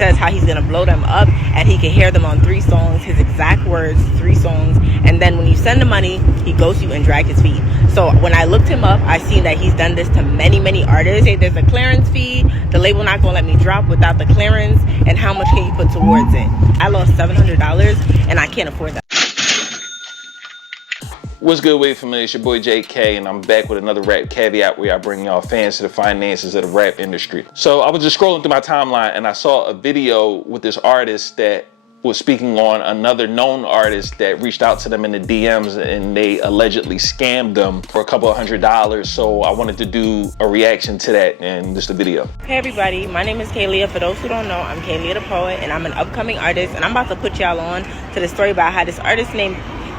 Says how he's gonna blow them up and he can hear them on 3 songs, his exact words, 3 songs, and then when you send the money, he ghosts you and drag his feet. So when I looked him up, I seen that he's done this to many artists. Hey, there's a clearance fee, the label not gonna let me drop without the clearance, and how much can you put towards it? I lost $700 and I can't afford that. What's good, Wave family? It's your boy JK, and I'm back with another rap caveat where I bring y'all fans to the finances of the rap industry. So I was just scrolling through my timeline and I saw a video with this artist that was speaking on another known artist that reached out to them in the DMs and they allegedly scammed them for a couple of $100. So I wanted to do a reaction to that and just a video. Hey everybody, my name is Kaylia. For those who don't know, I'm Kaylia the Poet and I'm an upcoming artist, and I'm about to put y'all on to the story about how this artist named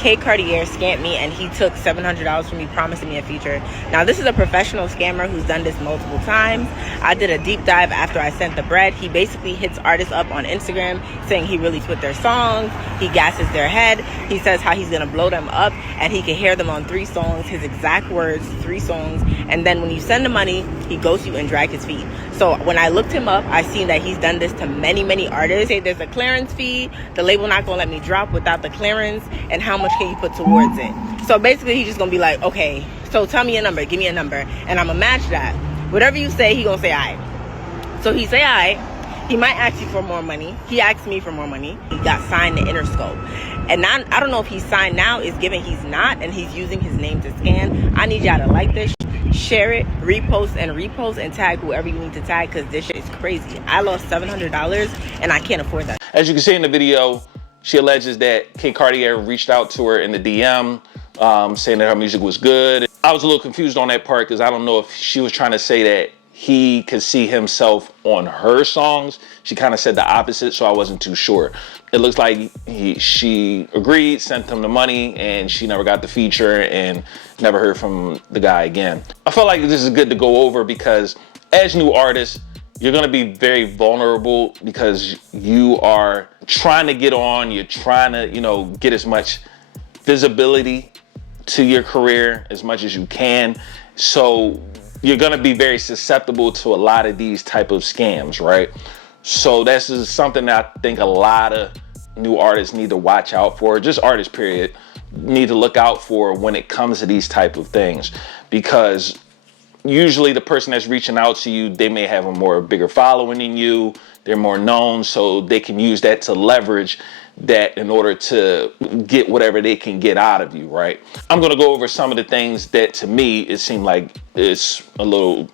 Cartier scammed me and he took $700 from me, promising me a feature. Now this is a professional scammer who's done this multiple times. I did a deep dive after I sent the bread. He basically hits artists up on Instagram saying he really put their songs, he gasses their head, he says how he's gonna blow them up and he can hear them on 3 songs, his exact words, 3 songs, and then when you send the money, he ghosts you and drag his feet. So when I looked him up, I seen that he's done this to many artists. Hey, there's a clearance fee, the label not gonna let me drop without the clearance, and how much can you put towards it? So basically he's just gonna be like, okay, so tell me a number, give me a number, and I'm gonna match that. Whatever you say, he gonna say alright. So he say alright, he might ask you for more money. He asked me for more money. He got signed to Interscope. And now, I don't know if he's signed now, is given he's not, and he's using his name to scan. I need y'all to like this, share it, repost, and tag whoever you need to tag, because this shit is crazy. I lost $700 and I can't afford that. As you can see in the video, she alleges that Cartier reached out to her in the DM, saying that her music was good. I was a little confused on that part because I don't know if she was trying to say that he could see himself on her songs. She kind of said the opposite, so I wasn't too sure. It looks like she agreed, sent him the money, and she never got the feature and never heard from the guy again. I felt like this is good to go over because as new artists, you're gonna be very vulnerable because you are trying to get on, you're trying to, get as much visibility to your career as much as you can. So you're gonna be very susceptible to a lot of these type of scams, right? So this is something that I think a lot of new artists need to watch out for, just artists period, need to look out for when it comes to these type of things, because usually the person that's reaching out to you, they may have a bigger following than you, they're more known, so they can use that to leverage that in order to get whatever they can get out of you, right? I'm gonna go over some of the things that to me, it seemed like it's a little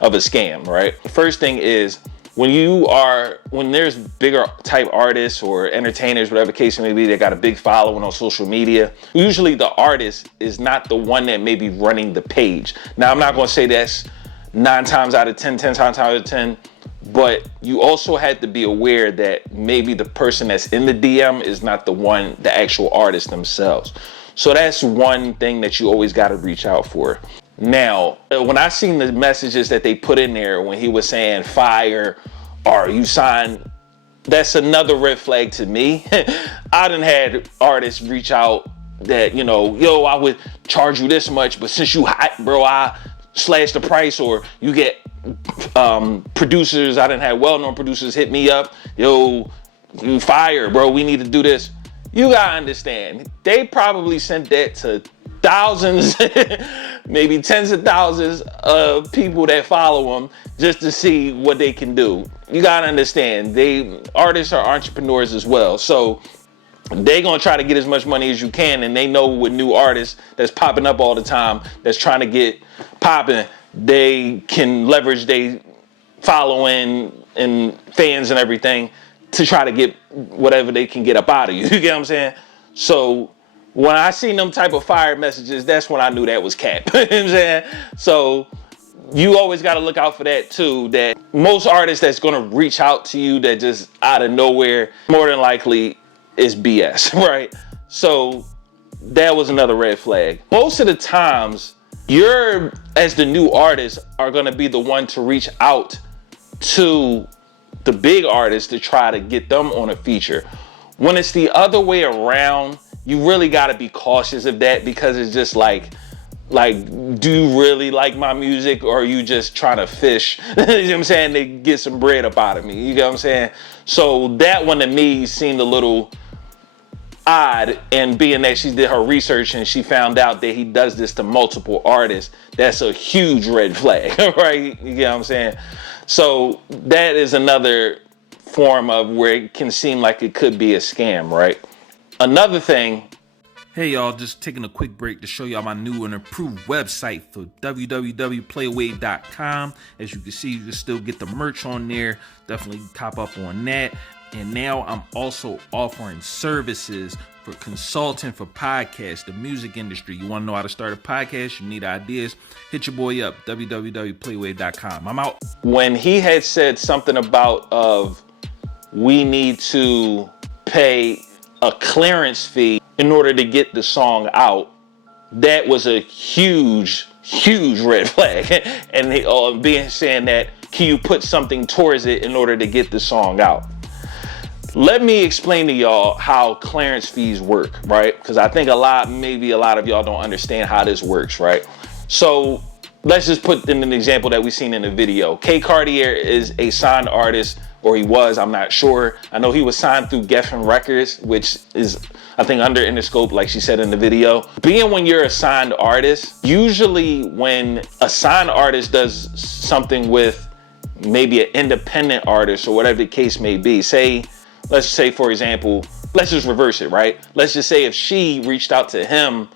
of a scam, right? First thing is, when there's bigger type artists or entertainers, whatever case it may be, they got a big following on social media, usually the artist is not the one that may be running the page. Now, I'm not gonna say that's 9 times out of 10, 10 times out of 10, but you also had to be aware that maybe the person that's in the DM is not the actual artist themselves. So that's one thing that you always gotta reach out for. Now, when I seen the messages that they put in there when he was saying fire or you signed, that's another red flag to me. I done had artists reach out that, yo, I would charge you this much, but since you hot, bro, I slash the price. Or you get producers, I done had well-known producers hit me up, yo, you fire, bro, we need to do this. You gotta understand, they probably sent that to thousands, maybe tens of thousands of people that follow them just to see what they can do. You gotta understand, artists are entrepreneurs as well, so they gonna try to get as much money as you can, and they know with new artists that's popping up all the time, that's trying to get popping, they can leverage their following and fans and everything to try to get whatever they can get up out of you. You get what I'm saying? So when I seen them type of fire messages, that's when I knew that was cap. You know what I'm saying? So you always got to look out for that too, that most artists that's going to reach out to you that just out of nowhere, more than likely is BS, right? So that was another red flag. Most of the times, you're, as the new artist, are going to be the one to reach out to the big artists to try to get them on a feature. When it's the other way around, you really got to be cautious of that, because it's just like, Like, do you really like my music, or are you just trying to fish, you know what I'm saying, to get some bread up out of me, you get what I'm saying? So that one to me seemed a little odd, and being that she did her research and she found out that he does this to multiple artists, that's a huge red flag, right? You get what I'm saying? So that is another form of where it can seem like it could be a scam, right? Another thing. Hey y'all, just taking a quick break to show y'all my new and improved website for www.playawave.com. As you can see, you can still get the merch on there. Definitely cop up on that. And now I'm also offering services for consulting for podcasts, the music industry. You want to know how to start a podcast? You need ideas? Hit your boy up, www.playwave.com. I'm out. When he had said something about we need to pay a clearance fee in order to get the song out, that was a huge red flag. And they being saying that, can you put something towards it in order to get the song out? Let me explain to y'all how clearance fees work, right? Because I think maybe a lot of y'all don't understand how this works, right? So let's just put in an example that we seen in the video. Cartier is a signed artist, or he was, I'm not sure. I know he was signed through Geffen Records, which is, I think, under Interscope, like she said in the video. Being when you're a signed artist, usually when a signed artist does something with maybe an independent artist or whatever the case may be, let's say, for example, let's just reverse it, right? Let's just say if she reached out to him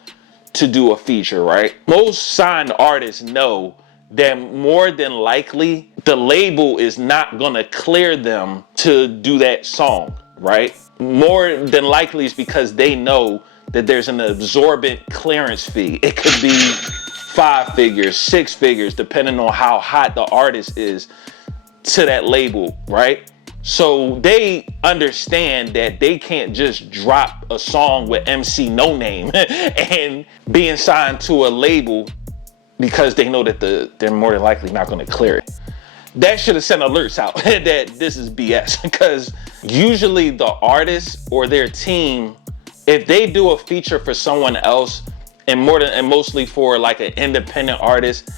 to do a feature, right? Most signed artists know that more than likely the label is not gonna clear them to do that song, right? More than likely it's because they know that there's an absorbent clearance fee. It could be 5 figures, 6 figures, depending on how hot the artist is to that label, right? So they understand that they can't just drop a song with MC No Name and being signed to a label because they know that they're more than likely not going to clear it. That should have sent alerts out that this is BS, because usually the artist or their team, if they do a feature for someone else and mostly for like an independent artist,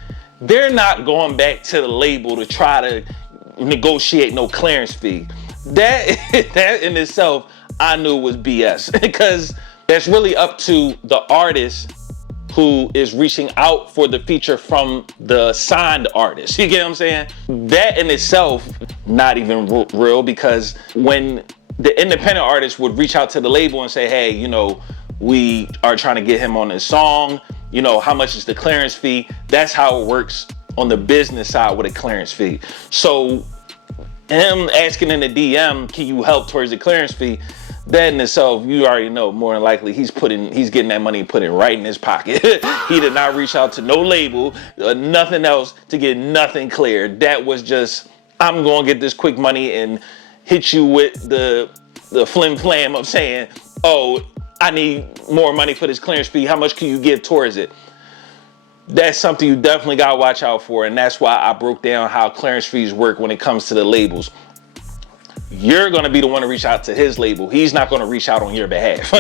they're not going back to the label to try to negotiate no clearance fee. That in itself, I knew was BS, because that's really up to the artist who is reaching out for the feature from the signed artist. You get what I'm saying? That in itself, not even real, because when the independent artist would reach out to the label and say, hey, we are trying to get him on this song, how much is the clearance fee? That's how it works on the business side with a clearance fee. So him asking in the DM, can you help towards the clearance fee? That in itself, you already know, more than likely, he's getting that money and putting it right in his pocket. He did not reach out to no label, nothing else to get nothing cleared. That was just, I'm going to get this quick money and hit you with the flim flam of saying, oh, I need more money for this clearance fee. How much can you give towards it? That's something you definitely got to watch out for. And that's why I broke down how clearance fees work when it comes to the labels. You're going to be the one to reach out to his label. He's not going to reach out on your behalf.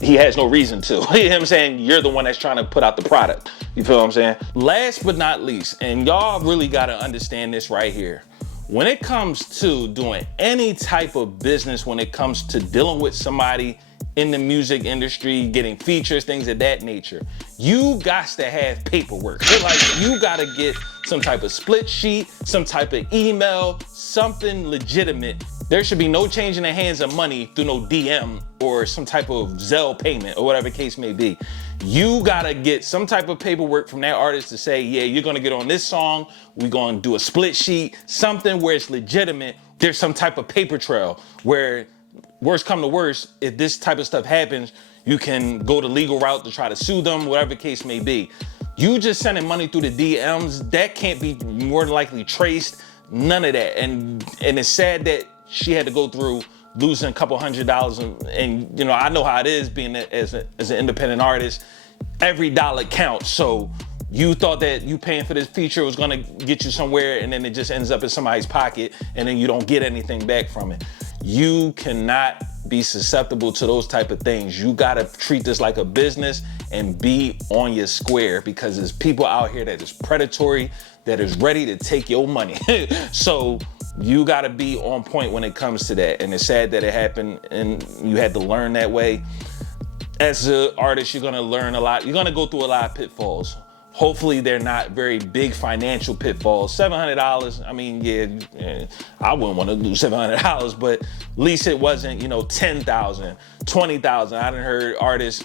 He has no reason to. You know what I'm saying? You're the one that's trying to put out the product. You feel what I'm saying? Last but not least, and y'all really got to understand this right here. When it comes to doing any type of business, when it comes to dealing with somebody in the music industry, getting features, things of that nature, you got to have paperwork. Like, you got to get some type of split sheet, some type of email, something legitimate. There should be no change in the hands of money through no DM or some type of Zelle payment or whatever the case may be. You gotta get some type of paperwork from that artist to say, yeah, you're gonna get on this song, we're gonna do a split sheet, something where it's legitimate. There's some type of paper trail where, worst come to worst, if this type of stuff happens, you can go the legal route to try to sue them, whatever the case may be. You just sending money through the DMs, that can't be more than likely traced, none of that. And it's sad that she had to go through losing a couple $100, and I know how it is being as an independent artist. Every dollar counts. So you thought that you paying for this feature was gonna get you somewhere, and then it just ends up in somebody's pocket, and then you don't get anything back from it. You cannot be susceptible to those type of things. You gotta treat this like a business and be on your square, because there's people out here that is predatory, that is ready to take your money. So you got to be on point when it comes to that. And it's sad that it happened and you had to learn that way. As an artist, you're going to learn a lot. You're going to go through a lot of pitfalls. Hopefully they're not very big financial pitfalls. $700, I mean, yeah, I wouldn't want to lose $700, but at least it wasn't, you know, $10,000, $20,000. I done heard artists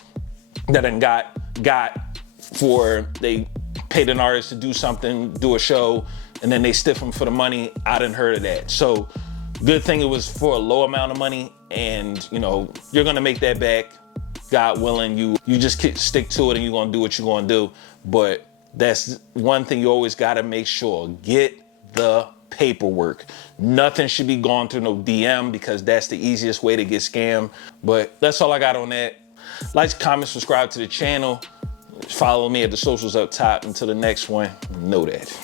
that done got for, they paid an artist to do something, do a show, and then they stiff them for the money. I done heard of that. So good thing it was for a low amount of money, and you know, you're gonna make that back. God willing, you just stick to it and you're gonna do what you're gonna do. But that's one thing you always gotta make sure, get the paperwork. Nothing should be going through no DM, because that's the easiest way to get scammed. But that's all I got on that. Like, comment, subscribe to the channel. Follow me at the socials up top. Until the next one, know that.